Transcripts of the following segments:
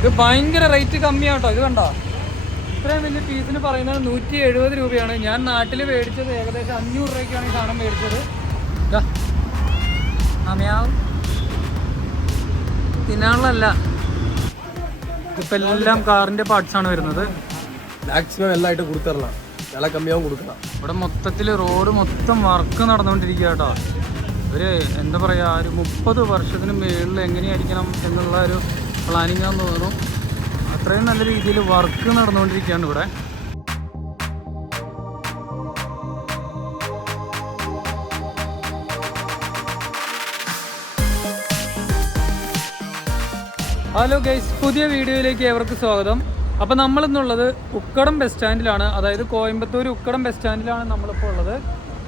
ഇത് ഭയങ്കര റേറ്റ് കമ്മിയാട്ടോ. ഇത് കണ്ടോ, ഇത്രയും വലിയ പീസിന് പറയുന്നത് 170 രൂപയാണ്. ഞാൻ നാട്ടിൽ മേടിച്ചത് ഏകദേശം 500 രൂപയ്ക്കാണ് ഈ സാധനം മേടിച്ചത്. അമയാവും തിന്നാനുള്ളതല്ല, ഇപ്പം എല്ലാം കാറിൻ്റെ പാർട്സാണ് വരുന്നത്. മാക്സിമം എല്ലായിട്ട് കൊടുത്തരണം, വില കമ്മിയാവും കൊടുക്കണം. ഇവിടെ മൊത്തത്തിൽ റോഡ് മൊത്തം വർക്ക് നടന്നുകൊണ്ടിരിക്കുക കേട്ടോ. ഒരു എന്താ പറയുക, ഒരു 30 വർഷത്തിന് മുകളിൽ എങ്ങനെയായിരിക്കണം എന്നുള്ള ഒരു പ്ലാനിങ് ആണെന്ന് തോന്നുന്നു. അത്രയും നല്ല രീതിയിൽ വർക്ക് നടന്നുകൊണ്ടിരിക്കുകയാണ് ഇവിടെ. ഹലോ ഗൈസ്, പുതിയ വീഡിയോയിലേക്ക് ഏവർക്ക് സ്വാഗതം. അപ്പോൾ നമ്മളിന്നുള്ളത് ഉക്കടം ബസ് സ്റ്റാൻഡിലാണ്, അതായത് കോയമ്പത്തൂർ ഉക്കടം ബസ് സ്റ്റാൻഡിലാണ് നമ്മളിപ്പോൾ ഉള്ളത്.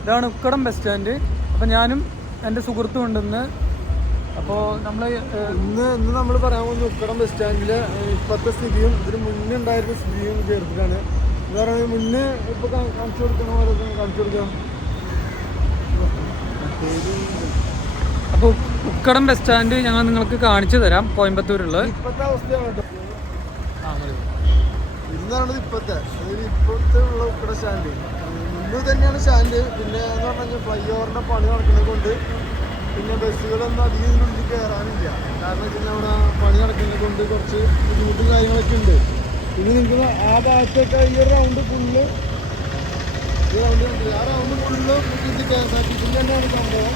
ഇതാണ് ഉക്കടം ബസ് സ്റ്റാൻഡ്. അപ്പോൾ ഞാനും എൻ്റെ സുഹൃത്തും ഉണ്ടെന്ന്. അപ്പോൾ ഇന്ന് നമ്മൾ പറയാൻ പോകുന്ന ഉക്കടം ബസ് സ്റ്റാൻഡിലെ ഇപ്പോഴത്തെ സ്ഥിതിയും ഇതിന് മുന്നേ ഉണ്ടായിരുന്ന സ്ഥിതിയും ചേർത്തിട്ടാണ്. എന്താ പറയുക, മുന്നേ ഇപ്പോൾ കാണിച്ചു കൊടുക്കണ പോലെ കാണിച്ചു കൊടുക്കാം. അപ്പോൾ ഉക്കടം ബസ് സ്റ്റാൻഡ് ഞങ്ങൾ നിങ്ങൾക്ക് കാണിച്ചു തരാം, കോയമ്പത്തൂരുള്ളത്. ഇപ്പോഴത്തെ അവസ്ഥയാണ് കേട്ടോ. ഇന്നാണ് ഇപ്പോഴത്തെ ഉള്ള ഉക്കട സ്റ്റാൻഡ്. മുന്നേ തന്നെയാണ് സ്റ്റാൻഡ്. പിന്നെ എന്ന് പറഞ്ഞാൽ ഫ്ലൈ ഓവറിൻ്റെ പണി നടക്കുന്നത് കൊണ്ട് പിന്നെ ബസ്സുകളൊന്നും അധികം ഇതിനുള്ളിൽ കയറാനില്ല. കാരണം പിന്നെ അവിടെ പണി നടക്കുന്നത് കൊണ്ട് കുറച്ച് ബുദ്ധിമുട്ടും കാര്യങ്ങളൊക്കെ ഉണ്ട്. പിന്നെ നിങ്ങൾക്ക് ആ ഭാഗത്തൊക്കെ ഈ റൗണ്ട് ഫുള്ള് ആ റൗണ്ട് ഫുള്ള് ഇത് KSRTC തന്നെയാണ് സംഭവം.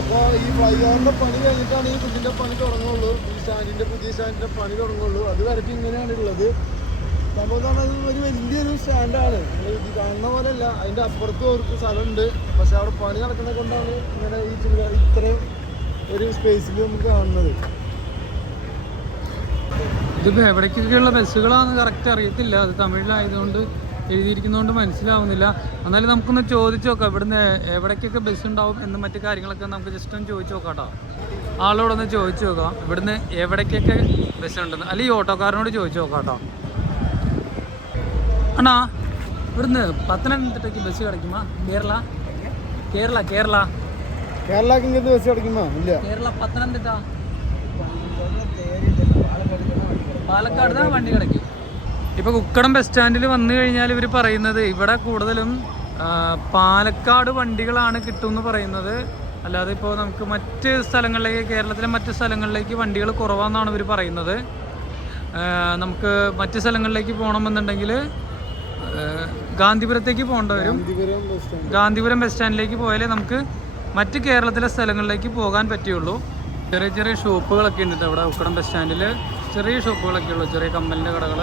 അപ്പോൾ ഈ ഫ്ലൈ ഓവറിൻ്റെ പണി കഴിഞ്ഞിട്ടാണ് ഈ ഇതിൻ്റെ പണി തുടങ്ങുള്ളൂ. ഈ സ്റ്റാൻഡിൻ്റെ പുതിയ സ്റ്റാൻഡിൻ്റെ പണി തുടങ്ങുള്ളൂ. അത് വരയ്ക്ക് ഇങ്ങനെയാണ് ഉള്ളത്. സംഭവം എന്ന് പറഞ്ഞാൽ ഒരു വലിയൊരു സ്റ്റാൻഡാണ്. ഇത് കാണുന്ന പോലെ അല്ല, അതിൻ്റെ അപ്പുറത്തും അവർക്ക് സ്ഥലമുണ്ട്. പക്ഷെ അവിടെ പണി നടക്കുന്നത് കൊണ്ടാണ് ഇങ്ങനെ ഈ ഇത്രയും ഒരു സ്പേസിൽ നമുക്ക് കാണുന്നത്. ഇതിപ്പോൾ എവിടേക്കൊക്കെയുള്ള ബസ്സുകളാണെന്ന് കറക്റ്റ് അറിയത്തില്ല. അത് തമിഴിലായതുകൊണ്ട് എഴുതിയിരിക്കുന്നതുകൊണ്ട് മനസ്സിലാവുന്നില്ല. എന്നാലും നമുക്കൊന്ന് ചോദിച്ചു നോക്കാം, ഇവിടുന്ന് എവിടേക്കൊക്കെ ബസ് ഉണ്ടാവും എന്ന് മറ്റു കാര്യങ്ങളൊക്കെ നമുക്ക് ജസ്റ്റ് ഒന്ന് ചോദിച്ചു നോക്കാം കേട്ടോ. ആളോടൊന്ന് ചോദിച്ചു നോക്കാം ഇവിടുന്ന് എവിടേക്കൊക്കെ ബസ് ഉണ്ടെന്ന്, അല്ലെങ്കിൽ ഈ ഓട്ടോക്കാരനോട് ചോദിച്ചു നോക്കാം കേട്ടോ. അണ്ണാ, ഇവിടുന്ന് പത്തനംതിട്ടയ്ക്ക് ബസ് കിടക്കുമോ? കേരളക്ക് ഇങ്ങനത്തെ ബസ് കിടക്കുമോ? ഇല്ല. കേരള പത്തനംതിട്ട പാലക്കാട് വണ്ടി കിടക്കും. ഇപ്പോൾ ഉക്കടം ബസ് സ്റ്റാൻഡിൽ വന്നു കഴിഞ്ഞാൽ ഇവർ പറയുന്നത് ഇവിടെ കൂടുതലും പാലക്കാട് വണ്ടികളാണ് കിട്ടുമെന്ന് പറയുന്നത്. അല്ലാതെ ഇപ്പോൾ നമുക്ക് മറ്റ് സ്ഥലങ്ങളിലേക്ക്, കേരളത്തിലെ മറ്റ് സ്ഥലങ്ങളിലേക്ക് വണ്ടികൾ കുറവാണെന്നാണ് ഇവർ പറയുന്നത്. നമുക്ക് മറ്റ് സ്ഥലങ്ങളിലേക്ക് പോകണമെന്നുണ്ടെങ്കിൽ ഗാന്ധിപുരത്തേക്ക് പോകേണ്ടി വരും. ഗാന്ധിപുരം ബസ് സ്റ്റാൻഡിലേക്ക് പോയാലേ നമുക്ക് മറ്റ് കേരളത്തിലെ സ്ഥലങ്ങളിലേക്ക് പോകാൻ പറ്റുള്ളൂ. ചെറിയ ചെറിയ ഷോപ്പുകളൊക്കെ ഉണ്ട് ഇവിടെ ഉക്കടം ബസ് സ്റ്റാൻഡിൽ. ചെറിയ ഷോപ്പുകളൊക്കെ ഉള്ളൂ, ചെറിയ കമ്പനിൻ്റെ കടകൾ.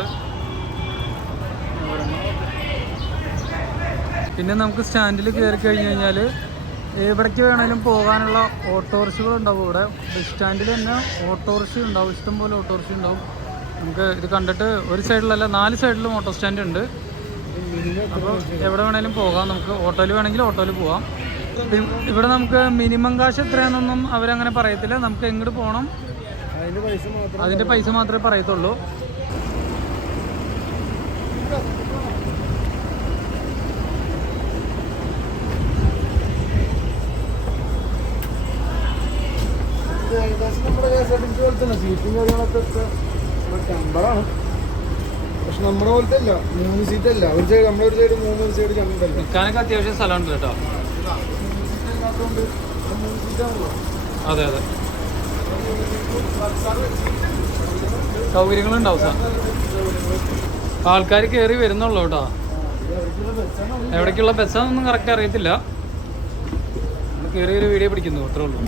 പിന്നെ നമുക്ക് സ്റ്റാൻഡിൽ കയറി കഴിഞ്ഞ് കഴിഞ്ഞാൽ എവിടേക്ക് വേണമെങ്കിലും പോകാനുള്ള ഓട്ടോറിക്ഷകൾ ഉണ്ടാവും ഇവിടെ. ബസ് സ്റ്റാൻഡിൽ തന്നെ ഓട്ടോറിക്ഷ ഉണ്ടാവും, ഇഷ്ടംപോലെ ഓട്ടോറിക്ഷ ഉണ്ടാവും. നമുക്ക് ഇത് കണ്ടിട്ട് ഒരു സൈഡിലല്ല 4 സൈഡിലും ഓട്ടോ സ്റ്റാൻഡ് ഉണ്ട്. അപ്പോൾ എവിടെ വേണമെങ്കിലും പോകാം. നമുക്ക് ഓട്ടോയിൽ വേണമെങ്കിൽ ഓട്ടോയിൽ പോകാം. ഇവിടെ നമുക്ക് മിനിമം കാശ് എത്രയാണെന്നൊന്നും അവരങ്ങനെ പറയത്തില്ല. നമുക്ക് എങ്ങോട്ട് പോകണം അതിൻ്റെ പൈസ മാത്രമേ പറയത്തുള്ളൂ. നമ്മുടെ KSRTC പോലെ തന്നെ സീറ്റും കാര്യങ്ങളൊക്കെ ടെമ്പറാണ്. പക്ഷെ നമ്മുടെ പോലത്തെ അല്ല, 3 സീറ്റ് അല്ല. ഒരു സൈഡ് നമ്മളൊരു സൈഡ് 3 സൈഡ് കണ്ടല്ല. നിൽക്കാനൊക്കെ അത്യാവശ്യം സ്ഥലമുണ്ട് കേട്ടോ. 3 സീറ്റാണല്ലോ. അതെ അതെ, സൗകര്യങ്ങളുണ്ടാവും സാർ. ആൾക്കാർ കയറി വരുന്നുള്ളൂ കേട്ടോ. എവിടേക്കുള്ള ബസ്സാണെന്നൊന്നും കറക്റ്റ് അറിയത്തില്ല. കയറി ഒരു വീഡിയോ പിടിക്കുന്നു, അത്രേ ഉള്ളൂ.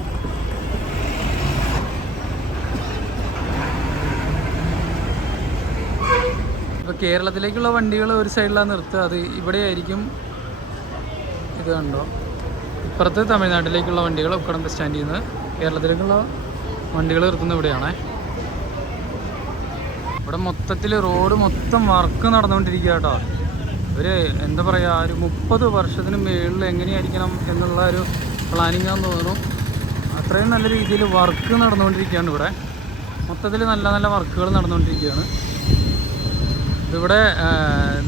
ഇപ്പോൾ കേരളത്തിലേക്കുള്ള വണ്ടികൾ ഒരു സൈഡിലാണ് നിർത്തുക, അത് ഇവിടെ ആയിരിക്കും. ഇത് കണ്ടോ, ഇപ്പുറത്ത് തമിഴ്നാട്ടിലേക്കുള്ള വണ്ടികൾ ഉക്കടം ബസ് സ്റ്റാൻഡിൽ നിന്ന് കേരളത്തിലേക്കുള്ള വണ്ടികൾ നിർത്തുന്നത് ഇവിടെയാണ്. ഇവിടെ മൊത്തത്തിൽ റോഡ് മൊത്തം വർക്ക് നടന്നുകൊണ്ടിരിക്കുക കേട്ടോ. ഒരു എന്താ പറയുക, ഒരു 30 വർഷത്തിന് മുകളിൽ എങ്ങനെയായിരിക്കണം എന്നുള്ള ഒരു പ്ലാനിങ് ആണെന്ന് തോന്നുന്നു. അത്രയും നല്ല രീതിയിൽ വർക്ക് നടന്നുകൊണ്ടിരിക്കുകയാണ് ഇവിടെ. മൊത്തത്തിൽ നല്ല നല്ല വർക്കുകൾ നടന്നുകൊണ്ടിരിക്കുകയാണ് ഇവിടെ.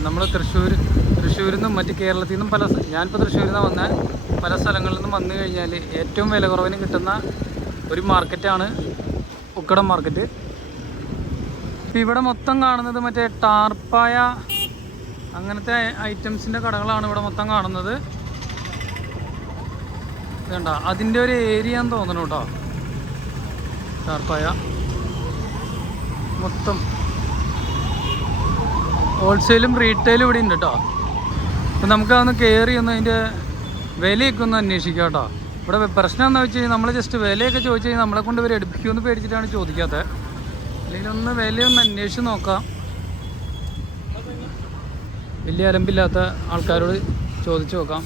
നമ്മൾ തൃശ്ശൂരിൽ നിന്നും മറ്റ് കേരളത്തിൽ നിന്നും ഞാനിപ്പോൾ തൃശ്ശൂരിൽ നിന്നാണ് വന്നത്. പല സ്ഥലങ്ങളിൽ നിന്നും വന്നു കഴിഞ്ഞാൽ ഏറ്റവും വില കുറവിന് കിട്ടുന്ന ഒരു മാർക്കറ്റാണ് ഉക്കടം മാർക്കറ്റ്. ഇപ്പം ഇവിടെ മൊത്തം കാണുന്നത് മറ്റേ ടാർപ്പായ അങ്ങനത്തെ ഐറ്റംസിൻ്റെ കടകളാണ് ഇവിടെ മൊത്തം കാണുന്നത്. വേണ്ട അതിൻ്റെ ഒരു ഏരിയ എന്ന് തോന്നണം കേട്ടോ. ടാർപ്പായ മൊത്തം ഹോൾസെയിലും റീറ്റെയിലും ഇവിടെ ഉണ്ട് കേട്ടോ. അപ്പം നമുക്കതൊന്ന് കയറി ഒന്ന് അതിൻ്റെ വിലയൊക്കെ ഒന്ന് അന്വേഷിക്കാം കേട്ടോ. ഇവിടെ പ്രശ്നം എന്താ വെച്ച് കഴിഞ്ഞാൽ നമ്മൾ ജസ്റ്റ് വിലയൊക്കെ ചോദിച്ചു കഴിഞ്ഞാൽ നമ്മളെ കൊണ്ട് ഇവർ എടുപ്പിക്കുമെന്ന് പേടിച്ചിട്ടാണ് ചോദിക്കാത്തത്. അല്ലെങ്കിൽ ഒന്ന് വിലയൊന്ന് അന്വേഷിച്ച് നോക്കാം. വലിയ അലമ്പില്ലാത്ത ആൾക്കാരോട് ചോദിച്ചു നോക്കാം.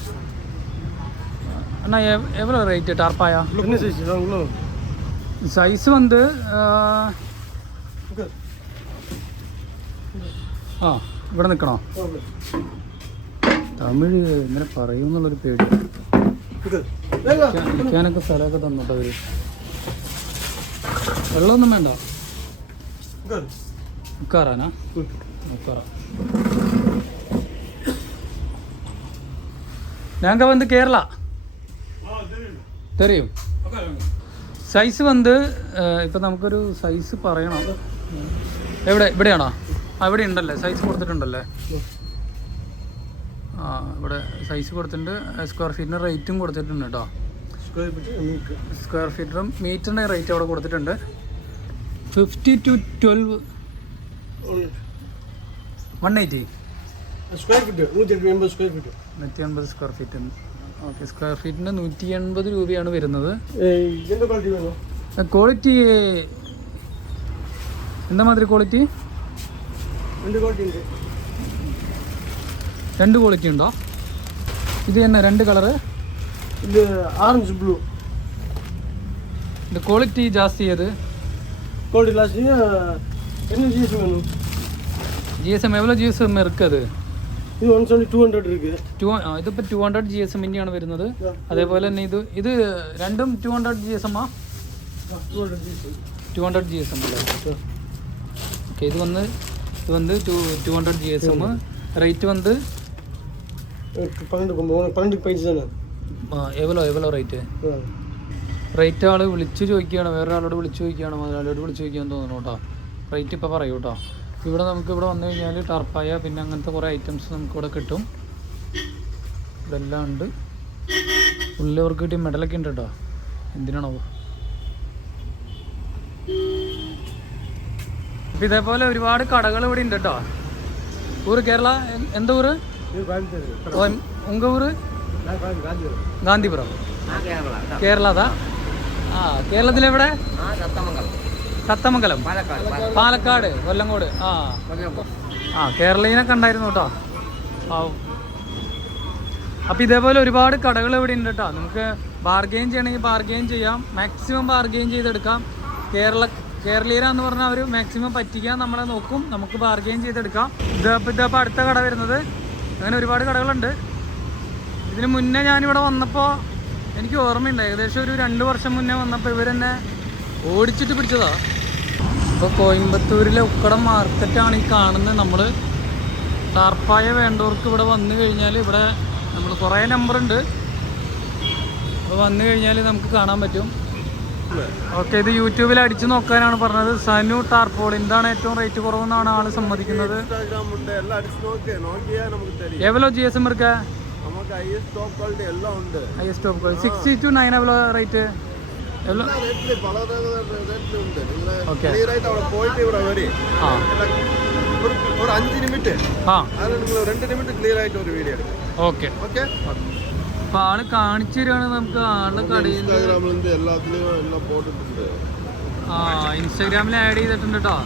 അണ്ണാ എவ்வளோ റേറ്റ് ടാർപ്പായ? സൈസ് വന്ന് ആ ഇവിടെ നിൽക്കണോ? തമിഴ് ഇങ്ങനെ പറയുമെന്നുള്ളൊരു പേടി. ഇരിക്കാനൊക്കെ സ്ഥലമൊക്കെ തന്നോട്ടോ അവര്. വെള്ളമൊന്നും വേണ്ട. ഉക്കാറാനാ? ഉക്കാറ. ഞങ്ങ വന്ന് കേരള തെറിയും സൈസ് വന്ന് ഇപ്പം നമുക്കൊരു സൈസ് പറയണം. ഇവിടെയാണോ? ആ ഇവിടെ ഉണ്ടല്ലേ, സൈസ് കൊടുത്തിട്ടുണ്ടല്ലേ. ആ ഇവിടെ സൈസ് കൊടുത്തിട്ടുണ്ട്. സ്ക്വയർ ഫീറ്റിന് റേറ്റും കൊടുത്തിട്ടുണ്ട് കേട്ടോ. സ്ക്വയർ ഫീറ്ററും മീറ്ററിൻ്റെ റേറ്റ് അവിടെ കൊടുത്തിട്ടുണ്ട്. 50 to 12 180 square feet 180 square feet 180 square feet. Okay, square ഫീറ്റിന് 180 രൂപയാണ് വരുന്നത്. ക്വാളിറ്റി എന്താ മാതിരി ക്വാളിറ്റി? രണ്ട് ക്വാളിറ്റി ഉണ്ടോ? ഇത് തന്നെ രണ്ട് കളറ്. ഇത് orange blue. இந்த குவாலிட்டி ஜாஸ்தி எது? குவாலிட்டி ஜாஸ்தி. என்ன ஜிஎஸ்எம் வேணும்? ஜிஎஸ்எம் எவ்வளோ ஜிஎஸ்எம் இருக்குது? ഇത് 170 200 ഇருக்கு. ഇതിപ്പോൾ 200 GSM ആണ് വരുന്നത്. അതേപോലെ തന്നെ ഇത് രണ്ടും 200 GSM ആ? 200 GSM അല്ലേ? ഓക്കെ, ഇത് വന്ന് 200 GSM. റേറ്റ് വന്ന് 12 പൈസ ആണ്. എവ്വളോ റേറ്റ് ആൾ വിളിച്ച് ചോദിക്കുകയാണ്, വേറൊരാളോട് വിളിച്ച് ചോദിക്കുകയാണ്, മുതലാളിയോട് വിളിച്ച് ചോദിക്കുകയെന്ന് തോന്നുന്നു കേട്ടോ. റേറ്റ് ഇപ്പോൾ പറയൂ കേട്ടോ. ഇവിടെ നമുക്ക് ഇവിടെ വന്നു കഴിഞ്ഞാൽ ടർപ്പായ പിന്നെ അങ്ങനത്തെ കുറേ ഐറ്റംസ് നമുക്കിവിടെ കിട്ടും. ഇവിടെ എല്ലാം ഉണ്ട്. ഉള്ളവർക്ക് കിട്ടിയ മെഡലൊക്കെ ഉണ്ട് കേട്ടോ. എന്തിനാണോ? അപ്പം ഇതേപോലെ ഒരുപാട് കടകൾ ഇവിടെ ഉണ്ട് കേട്ടോ. ഊര് കേരള എന്താ ഊര്? ഉങ്ക ഊര്? ഗാന്ധിപുരം. കേരളതാ? ആ, കേരളത്തിലെവിടെ? സത്തമംഗലം, പാലക്കാട്, കൊല്ലങ്കോട്. ആ കേരളീനെ കണ്ടായിരുന്നു കേട്ടോ. അപ്പം ഇതേപോലെ ഒരുപാട് കടകൾ ഇവിടെ ഉണ്ട് കേട്ടോ. നമുക്ക് ബാർഗെയിൻ ചെയ്യണമെങ്കിൽ ബാർഗെയിൻ ചെയ്യാം. മാക്സിമം ബാർഗെയിൻ ചെയ്തെടുക്കാം. കേരളീയരാന്ന് പറഞ്ഞാൽ അവർ മാക്സിമം പറ്റിക്കാൻ നമ്മളെ നോക്കും. നമുക്ക് ബാർഗെയിൻ ചെയ്തെടുക്കാം. ഇതിപ്പോൾ അടുത്ത കട വരുന്നത്. അങ്ങനെ ഒരുപാട് കടകളുണ്ട്. ഇതിന് മുന്നേ ഞാനിവിടെ വന്നപ്പോൾ എനിക്ക് ഓർമ്മയുണ്ട്, ഏകദേശം ഒരു 2 വർഷം മുന്നേ വന്നപ്പോൾ ഇവരെന്നെ ഓടിച്ചിട്ട് പിടിച്ചതാ. ഇപ്പോൾ കോയമ്പത്തൂരിലെ ഉക്കടം മാർക്കറ്റാണ് ഈ കാണുന്നത്. നമ്മൾ ടാർപ്പായ വേണ്ടവർക്ക് ഇവിടെ വന്നു കഴിഞ്ഞാൽ ഇവിടെ നമ്മൾ കുറേ നമ്പറുണ്ട്. അപ്പോൾ വന്നു കഴിഞ്ഞാൽ നമുക്ക് കാണാൻ പറ്റും. ഓക്കെ, ഇത് യൂട്യൂബിൽ അടിച്ചു നോക്കാനാണ് പറഞ്ഞത്. സനു ടാർപോളിൻ ഇതാണ് ഏറ്റവും റേറ്റ് കുറവെന്നാണ് ആൾ സമ്മതിക്കുന്നത്. എവ്വളോ GSM ഇരിക്ക? ഹൈയസ്റ്റ് ടോപ്പ് ക്വാളിറ്റി എല്ലാം ഉണ്ട്. 60 to 9 എവ്വളോ റേറ്റ്? ഒരു 5 മിനിറ്റ് 2 മിനിറ്റ് ക്ലിയർ ആയിട്ട് ഒരു വീഡിയോ എടുക്കാം. ഓക്കെ. അപ്പൊ ആള് കാണിച്ചു തരാണ് നമുക്ക്. ആളുടെ കടയിൽ എല്ലാത്തിലും എല്ലാം പോട്ടിട്ടുണ്ട്. ഇൻസ്റ്റാഗ്രാമിൽ ആഡ് ചെയ്തിട്ടുണ്ട് കേട്ടോ.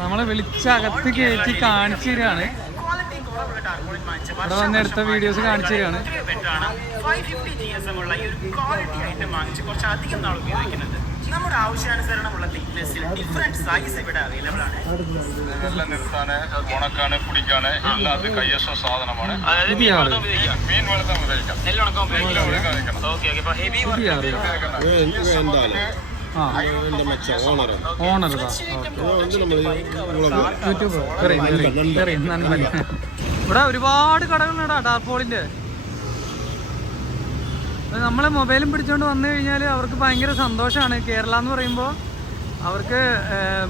നമ്മളെ വിളിച്ചകത്ത് കയറ്റി കാണിച്ചു തരാണ്. ഇവിടെ വന്ന് എടുത്ത വീഡിയോസ് കാണിച്ചു തരാണ്. നമ്മുടെ ആവശ്യാനുസരണമുള്ള തിക്നെസ്സിൽ ഡിഫറെന്റ് സൈസ് ഇവിടെ അവൈലബിൾ ആണ്. ഉണക്കാണ്, കുടിക്കാണ്, എല്ലാത്തും കയ്യസ സാധനമാണ്. മീൻ വളർത്താൻ ഉപയോഗിക്കാം. ഇവിടെ ഒരുപാട് കടകളുണ്ട് ടാർപോളിന്റെ. നമ്മൾ മൊബൈലും പിടിച്ചുകൊണ്ട് വന്നു കഴിഞ്ഞാൽ അവർക്ക് ഭയങ്കര സന്തോഷമാണ്. കേരള എന്ന് പറയുമ്പോൾ അവർക്ക്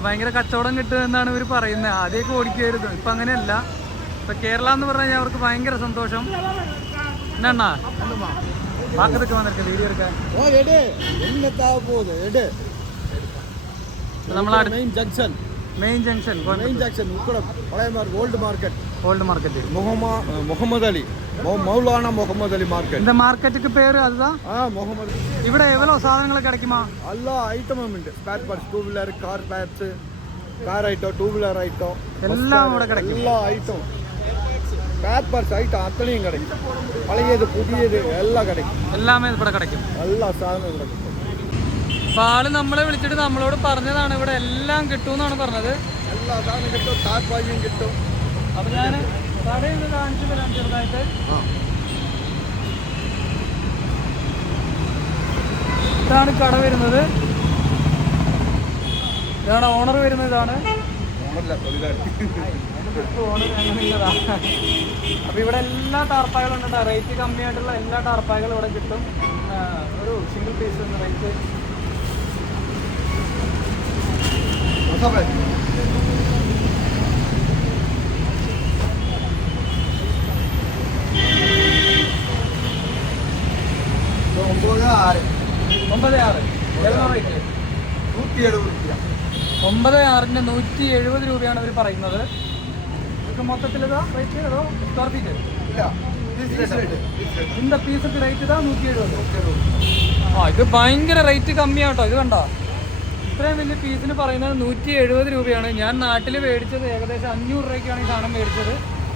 ഭയങ്കര കച്ചവടം കിട്ടുമെന്നാണ് ഇവർ പറയുന്നത്. ആദ്യമൊക്കെ ഓടിക്കുമായിരുന്നു, ഇപ്പം അങ്ങനെയല്ല. ഇപ്പം കേരള എന്ന് പറഞ്ഞു കഴിഞ്ഞാൽ അവർക്ക് ഭയങ്കര സന്തോഷം. എന്നാ പാക്കത്തൊക്കെ വന്നിരിക്കുക വീഡിയോ എടുക്കാൻ. Main junction old market Muhammad Ali Maulana Muhammad Ali market. இந்த மார்க்கெட்டுக்கு பேரு அதுதான். முகமது ഇവിടെ எவ்வளவு சாதனங்கள் கிடைக்குமா? எல்லா ஐட்டமும் ഉണ്ട്. Spare parts, two wheeler, car parts, car item, two wheeler item എല്ലാം ഇവിടെ கிடைக்கும். எல்லா ஐட்டம் ஸ்பேர் பார்ட்ஸ் ஐட்டம் அத்தனையும் கிடைக்கும். பழையது புதியது எல்லாம் கிடைக்கும். எல்லாமே ഇവിടെ கிடைക്കും. എല്ലാ സാധനവും கிடைக்கும். അപ്പോൾ ആള് നമ്മളെ വിളിച്ചിട്ട് നമ്മളോട് പറഞ്ഞതാണ് ഇവിടെ എല്ലാം കിട്ടുമെന്നാണ് പറഞ്ഞത്. എല്ലാ സാധനം കിട്ടും. താർപ്പായും കിട്ടും. അപ്പോൾ ഞാൻ കടയിൽ നിന്ന് കാണിച്ചു തരാം ചെറുതായിട്ട്. ഇതാണ് കട വരുന്നത്. ഇതാണ് ഓണർ വരുന്നത്. ഇതാണ് അപ്പോൾ ഇവിടെ എല്ലാ ടാർപ്പാകളും ഉണ്ട് കേട്ടോ. റേറ്റ് കമ്മിയായിട്ടുള്ള എല്ലാ ടാർപ്പാകളും ഇവിടെ കിട്ടും. ഒരു സിംഗിൾ പീസ് എന്ന റേറ്റ് $9,600 170 രൂപയാണ് ഇവർ പറയുന്നത്. ഇതൊക്കെ മൊത്തത്തിൽ ഇതാ റേറ്റ് അതോ സ്ക്വയർ ഫീറ്റ്? இந்த പീസൊക്കെ റേറ്റ് ഇതാ 170. ഇത് ഭയങ്കര റേറ്റ് കമ്മിയാട്ടോ. ഇത് കണ്ടോ, ഇത്രയും വലിയ പീസിന് പറയുന്നത് 170 രൂപയാണ്. ഞാൻ നാട്ടിൽ മേടിച്ചത് ഏകദേശം 500 രൂപയ്ക്കാണ് ഈ സാധനം മേടിച്ചത്.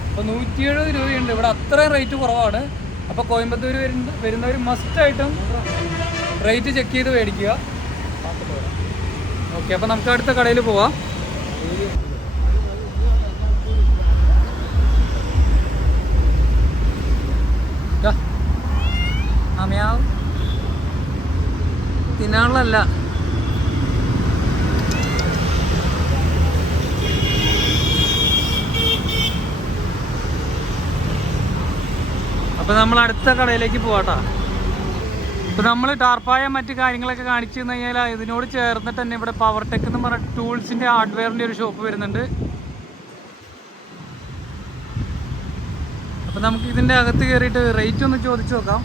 അപ്പോൾ 170 രൂപയുണ്ട് ഇവിടെ. അത്രയും റേറ്റ് കുറവാണ്. അപ്പോൾ കോയമ്പത്തൂർ വരുന്നവർ മസ്റ്റായിട്ടും റേറ്റ് ചെക്ക് ചെയ്ത് മേടിക്കുക. ഓക്കെ, അപ്പോൾ നമുക്ക് അടുത്ത കടയിൽ പോവാം. തിന്നാനുള്ളതല്ല, അപ്പോൾ നമ്മൾ അടുത്ത കടയിലേക്ക് പോവാട്ടോ. ഇപ്പോൾ നമ്മൾ ടാർപ്പായ മറ്റു കാര്യങ്ങളൊക്കെ കാണിച്ചു തന്നു കഴിഞ്ഞാൽ ഇതിനോട് ചേർന്നിട്ട് തന്നെ ഇവിടെ പവർ ടെക് എന്ന് പറഞ്ഞ ടൂൾസിൻ്റെ ഹാർഡ്വെയറിൻ്റെ ഒരു ഷോപ്പ് വരുന്നുണ്ട്. അപ്പോൾ നമുക്ക് ഇതിൻ്റെ അകത്ത് കയറിയിട്ട് റേറ്റ് ഒന്ന് ചോദിച്ചു നോക്കാം.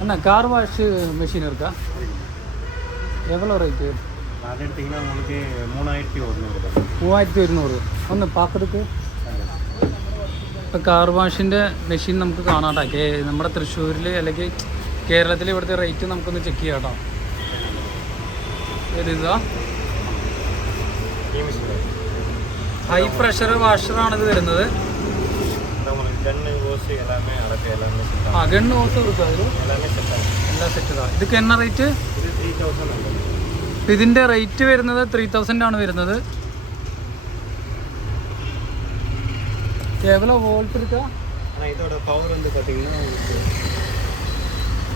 എന്നാ കാർ വാഷ് മെഷീൻ എടുക്കാം. എவ்வளோ റേറ്റ്? அது எடுத்திங்கன்னா உங்களுக்கு 3100. 3100. ഒന്ന് പാക്കടുക്ക്. ഇപ്പോൾ കാർ വാഷിൻ്റെ മെഷീൻ നമുക്ക് കാണാം കേട്ടോ. നമ്മുടെ തൃശ്ശൂരിൽ അല്ലെങ്കിൽ കേരളത്തിൽ ഇവിടുത്തെ റേറ്റ് നമുക്കൊന്ന് ചെക്ക് ചെയ്യാം കേട്ടോ. ഇതാ ഹൈ പ്രഷർ വാഷറാണിത് വരുന്നത്. ഗണ്ണ് ഓസ് കൊടുക്കുക. അതിൽ എല്ലാം സെറ്റ്. ഇതൊക്കെ എന്നാ റേറ്റ്? ഇതിൻ്റെ റേറ്റ് വരുന്നത് 3000 ആണ് വരുന്നത്. எவ்வளோ வோல்ட் இருக்கா? ஆனால் இதோட பவர் வந்து பார்த்தீங்கன்னா உங்களுக்கு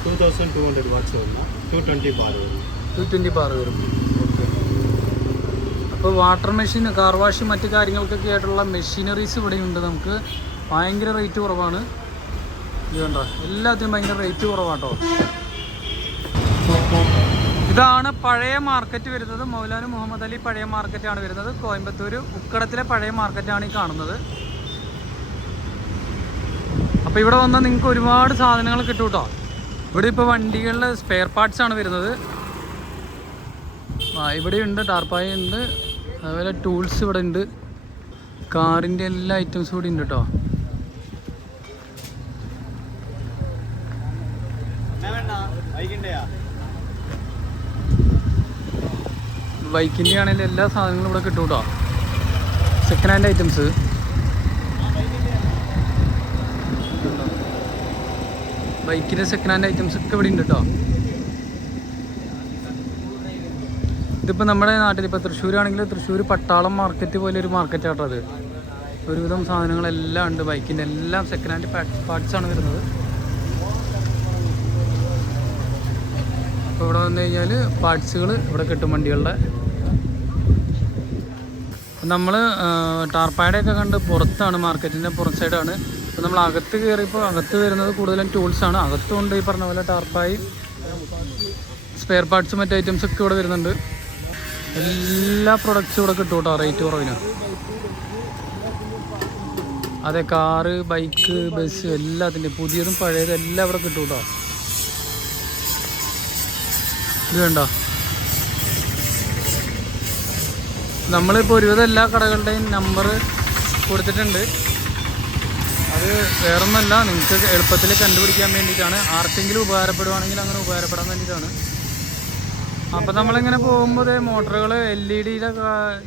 2200 வாட்ஸ் வரும். 220 பார் வரும். 220 ബാർ വരും. ഓക്കെ. അപ്പോൾ വാട്ടർ മെഷീൻ, കാർ വാഷ്, മറ്റു കാര്യങ്ങൾക്കൊക്കെ ആയിട്ടുള്ള മെഷീനറീസ് ഇവിടെയുണ്ട്. നമുക്ക് ഭയങ്കര റേറ്റ് കുറവാണ്. ഇത് കണ്ടോ, എല്ലാത്തിനും ഭയങ്കര റേറ്റ് കുറവാട്ടോ. ഇതാണ് പഴയ മാർക്കറ്റ് വരുന്നത്. മൗലാന മുഹമ്മദ് അലി പഴയ മാർക്കറ്റാണ് വരുന്നത്. കോയമ്പത്തൂർ ഉക്കടത്തിലെ പഴയ മാർക്കറ്റാണ് ഈ കാണുന്നത്. അപ്പോൾ ഇവിടെ വന്നാൽ നിങ്ങൾക്ക് ഒരുപാട് സാധനങ്ങൾ കിട്ടും കേട്ടോ. ഇവിടെ ഇപ്പോൾ വണ്ടികളിലെ സ്പെയർ പാർട്സ് ആണ് വരുന്നത്. ഇവിടെയുണ്ട് ടാർപ്പായ ഉണ്ട്, അതുപോലെ ടൂൾസ് ഇവിടെ ഉണ്ട്. കാറിൻ്റെ എല്ലാ ഐറ്റംസും ഇവിടെ ഉണ്ട് കേട്ടോ. ബൈക്കിൻ്റെ ആണെങ്കിലും എല്ലാ സാധനങ്ങളും ഇവിടെ കിട്ടും കേട്ടോ. സെക്കൻഡ് ഹാൻഡ് ഐറ്റംസ്, ബൈക്കിൻ്റെ സെക്കൻഡ് ഹാൻഡ് ഐറ്റംസ് ഒക്കെ ഇവിടെ ഉണ്ട് കേട്ടോ. ഇതിപ്പോൾ നമ്മുടെ നാട്ടിൽ ഇപ്പോൾ തൃശ്ശൂരാണെങ്കിൽ തൃശ്ശൂർ പട്ടാളം മാർക്കറ്റ് പോലെ ഒരു മാർക്കറ്റ് ആട്ടോ അത്. ഒരുവിധം സാധനങ്ങളെല്ലാം ഉണ്ട്. ബൈക്കിൻ്റെ എല്ലാം സെക്കൻഡ് ഹാൻഡ് പാർട്സാണ് വരുന്നത്. അപ്പോൾ ഇവിടെ വന്നു കഴിഞ്ഞാൽ പാർട്സുകൾ ഇവിടെ കിട്ടും വണ്ടികളുടെ. നമ്മൾ ടാർപ്പായുടെ ഒക്കെ കണ്ട് പുറത്താണ്, മാർക്കറ്റിൻ്റെ പുറത്ത് സൈഡാണ്. അപ്പോൾ നമ്മൾ അകത്ത് കയറിയപ്പോൾ അകത്ത് വരുന്നത് കൂടുതലും ടൂൾസാണ്. അകത്തുകൊണ്ട് ഈ പറഞ്ഞ പോലെ ടാർപ്പായി, സ്പെയർ പാർട്സ്, മറ്റ് ഐറ്റംസ് ഒക്കെ ഇവിടെ വരുന്നുണ്ട്. എല്ലാ പ്രൊഡക്ട്സും ഇവിടെ കിട്ടും കേട്ടോ, റേറ്റ് കുറവിന്. അതെ, കാറ്, ബൈക്ക്, ബസ് എല്ലാത്തിൻ്റെ പുതിയതും പഴയതും എല്ലാം ഇവിടെ കിട്ടും കേട്ടോ. ഇത് വേണ്ട, നമ്മളിപ്പോൾ ഒരുവിധം എല്ലാ കടകളുടെയും നമ്പർ കൊടുത്തിട്ടുണ്ട്. അത് വേറൊന്നുമല്ല, നിങ്ങൾക്ക് എളുപ്പത്തിൽ കണ്ടുപിടിക്കാൻ വേണ്ടിയിട്ടാണ്. ആർക്കെങ്കിലും ഉപകാരപ്പെടുവാണെങ്കിൽ അങ്ങനെ ഉപകാരപ്പെടാൻ വേണ്ടിയിട്ടാണ്. അപ്പോൾ നമ്മളിങ്ങനെ പോകുമ്പോൾ മോട്ടറുകൾ, LED-യുടെ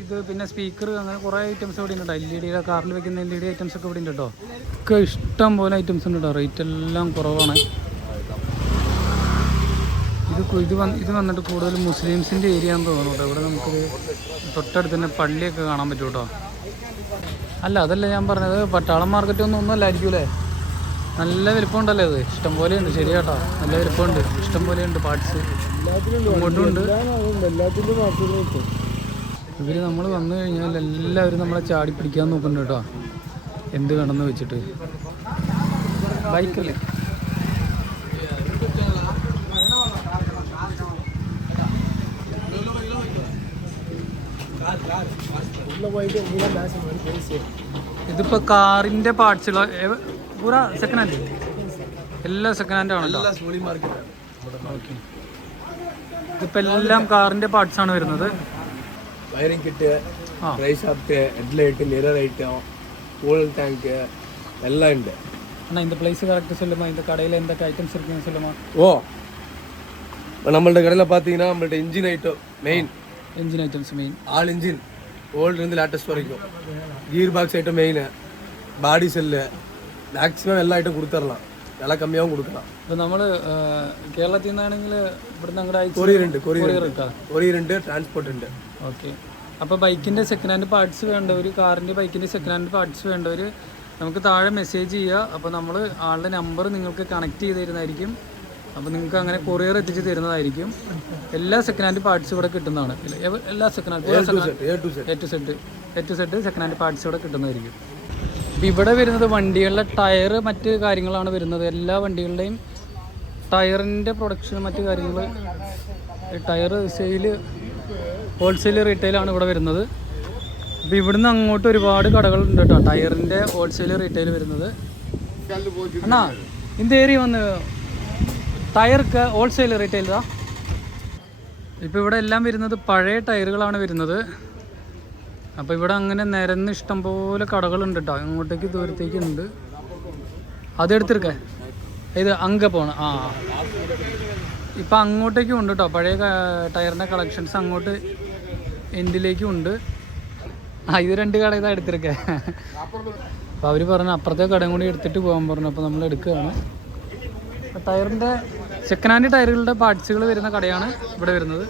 ഇത്, പിന്നെ സ്പീക്കർ, അങ്ങനെ കുറേ ഐറ്റംസ് ഇവിടെ ഉണ്ട്. LED-യുടെ കാറിൽ വെക്കുന്ന LED ഐറ്റംസ് ഒക്കെ ഇവിടെ ഉണ്ട് കേട്ടോ. ഒക്കെ ഇഷ്ടം പോലെ ഐറ്റംസ് ഉണ്ട് കേട്ടോ. റേറ്റ് എല്ലാം കുറവാണ്. ഇത് വന്നിട്ട് കൂടുതൽ മുസ്ലിംസിൻ്റെ ഏരിയ ആണെന്ന് തോന്നുന്നു കേട്ടോ. ഇവിടെ നമുക്കൊരു തൊട്ടടുത്ത് തന്നെ പള്ളിയൊക്കെ കാണാൻ പറ്റും കേട്ടോ. അല്ല, അതല്ല ഞാൻ പറഞ്ഞത്, പട്ടാളം മാർക്കറ്റ് ഒന്നും അല്ലായിരിക്കും അല്ലേ? നല്ല വലിപ്പമുണ്ടല്ലേ അത്? ഇഷ്ടം പോലെ ഉണ്ട്. ശരിയാട്ടോ, നല്ല വലിപ്പമുണ്ട്, ഇഷ്ടം പോലെ ഉണ്ട് പാർട്സ്, ഇങ്ങോട്ടും ഉണ്ട്. ഇവർ നമ്മൾ വന്നു കഴിഞ്ഞാൽ എല്ലാവരും നമ്മളെ ചാടി പിടിക്കാൻ നോക്കുന്നുണ്ട് കേട്ടോ, എന്ത് വേണമെന്ന് വെച്ചിട്ട്. ബൈക്കല്ലേ? ഇതിപ്പോൾ കാറിൻ്റെ പാർട്സുകൾ പൂരാ സെക്കൻഡ് ഹാൻഡ്, എല്ലാം സെക്കൻഡ് ഹാൻഡ് ആണല്ലോ. ഓക്കെ, ഇതിപ്പോൾ എല്ലാം കാറിൻ്റെ പാർട്സ് ആണ് വരുന്നത്. Wiring kit, dry shaft, headlight, mirror item, cool tank എല്ലാം ഉണ്ട്. அண்ணா இந்த பிளேஸ் கரெக்டாக சொல்லுமா, இந்த கடையில் எந்த ஐட்டம்ஸ் இருக்குன்னு சொல்லுமா. நம்மள்ட்ட கடையில் பார்த்தீங்கன்னா நம்மள்ட்ட engine item main, engine items main, all engine ஓல்டுலேருந்து லேட்டஸ்ட் வரைக்கும், gear box item main, body shell, maximum எல்லா ஐட்டம் கொடுத்துடலாம், விலை கம்மியாகவும் கொடுக்கலாம். ഇപ്പോൾ നമ്മൾ കേരളത്തിൽ നിന്നാണെങ്കിൽ ഇവിടുന്ന് അങ്ങോട്ട് അയച്ചു കൊറിയർ ഉണ്ട്, ട്രാൻസ്പോർട്ട് ഉണ്ട്. ഓക്കെ, അപ്പോൾ ബൈക്കിൻ്റെ സെക്കൻഡ് ഹാൻഡ് പാർട്സ് വേണ്ടവർ, കാറിൻ്റെ ബൈക്കിൻ്റെ സെക്കൻഡ് ഹാൻഡ് പാർട്സ് വേണ്ടവർ നമുക്ക് താഴെ മെസ്സേജ് ചെയ്യുക. അപ്പോൾ നമ്മൾ ആളുടെ നമ്പർ നിങ്ങൾക്ക് കണക്ട് ചെയ്ത് തരുന്നതായിരിക്കും. അപ്പോൾ നിങ്ങൾക്ക് അങ്ങനെ കൊറിയർ എത്തിച്ച് തരുന്നതായിരിക്കും. എല്ലാ സെക്കൻഡ് ഹാൻഡ് പാർട്സ് ഇവിടെ കിട്ടുന്നതാണ്. എല്ലാ second hand A to Z second hand parts ഇവിടെ കിട്ടുന്നതായിരിക്കും. അപ്പോൾ ഇവിടെ വരുന്നത് വണ്ടികളുടെ ടയർ, മറ്റ് കാര്യങ്ങളാണ് വരുന്നത്. എല്ലാ വണ്ടികളുടെയും ടയറിൻ്റെ പ്രൊഡക്ഷൻ, മറ്റ് കാര്യങ്ങൾ, ടയർ സെയില്, ഹോൾസെയിൽ, റീറ്റെയിലാണ് ഇവിടെ വരുന്നത്. അപ്പോൾ ഇവിടുന്ന് അങ്ങോട്ട് ഒരുപാട് കടകളുണ്ട് കേട്ടോ, ടയറിൻ്റെ ഹോൾസെയിൽ, റീറ്റെയിൽ വരുന്നത്. അണ്ണാ இந்த ஏரியா வந்து ടയർക്ക് ഹോൾസെയിൽ, റീറ്റെയിൽ தான். ഇപ്പോൾ ഇവിടെ എല്ലാം വരുന്നത് പഴയ ടയറുകളാണ് വരുന്നത്. അപ്പോൾ ഇവിടെ അങ്ങനെ നിരന്ന് ഇഷ്ടംപോലെ കടകളുണ്ട് കേട്ടോ, അങ്ങോട്ടേക്ക് ദൂരത്തേക്ക് ഉണ്ട്. അതെടുത്തിരിക്കേ, ഇത് അങ്ങ പോകണം. ഇപ്പം അങ്ങോട്ടേക്കും ഉണ്ട് കേട്ടോ, പഴയ ടയറിൻ്റെ കളക്ഷൻസ് അങ്ങോട്ട് എൻഡിലേക്കും ഉണ്ട്. ഇത് 2 കട ഇതാ എടുത്തിരിക്കേ. അപ്പോൾ അവർ പറഞ്ഞു അപ്പുറത്തെ കടയും കൂടി എടുത്തിട്ട് പോകാൻ പറഞ്ഞു. അപ്പോൾ നമ്മൾ എടുക്കുകയാണ്. ടയറിൻ്റെ സെക്കൻഡ് ഹാൻഡ് ടയറുകളുടെ പാർട്സുകൾ വരുന്ന കടയാണ് ഇവിടെ വരുന്നത്.